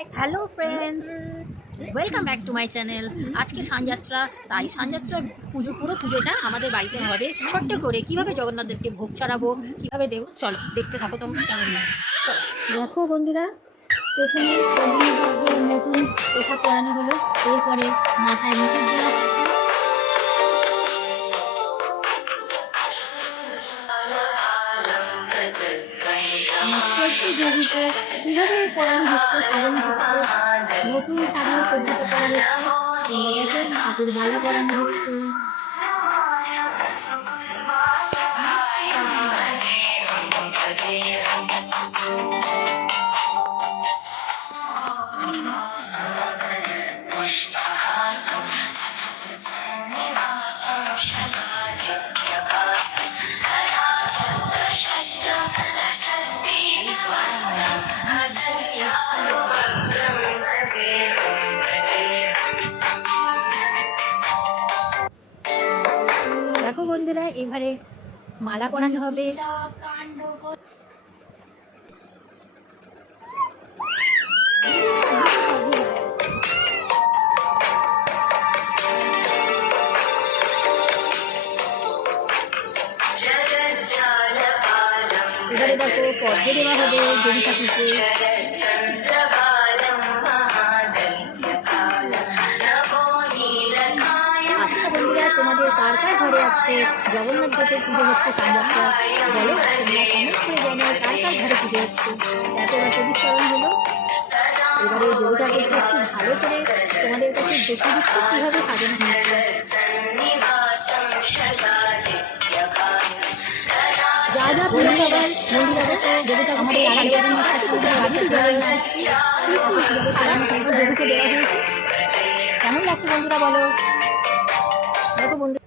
Hello friends, welcome back to my channel. আজকে সানযাত্রা, তাই সানযাত্রা পুরো পুজোটা আমাদের বাড়িতে হবে ছোট্ট করে। কিভাবে জগন্নাথদেরকে ভোগ চড়াবো, কিভাবে দেবো, চলো দেখতে থাকো তোমরা। দেখো বন্ধুরা, প্রথমে জগন্নাথদেরকে নতুন পোশাক পরানো হলো, এরপরে মাথায় মুকুট দেওয়া হচ্ছে। ছোট্ট যোগীকে কিভাবে পড়ানো হচ্ছে, সাজানো হচ্ছে, নতুন শাড়ি সজ্জিত করা হচ্ছে। তোমরা দেখো, হাতের বালা পরানো হচ্ছে। দেখো বন্ধুরা, এবারে মালা পরানো হবে। এবারে দেখো পদ্ম দেওয়া হবে দেবী ঠাকুরকে। আচ্ছা বন্ধুরা, তোমাদের কার কার ঘরে আজকে জগন্নাথ দেবের পুজো হচ্ছে, সানযাত্রা বলো, তোমরা কমেন্ট করে জানাও কার কার ঘরে পুজো হচ্ছে। দেখো এবার প্রতিচরণ হলো। এবারে দেবী ঠাকুরকে একটু ভালো করে তোমাদের কাছে দেখিয়ে দিচ্ছি কিভাবে সাজানো হয়েছে। যা যা পুজো সবার মন্দিরে দেবী ঠাকুরকে আমাদের কেমন লাগছে বন্ধুরা বলো। দেখো বন্ধু।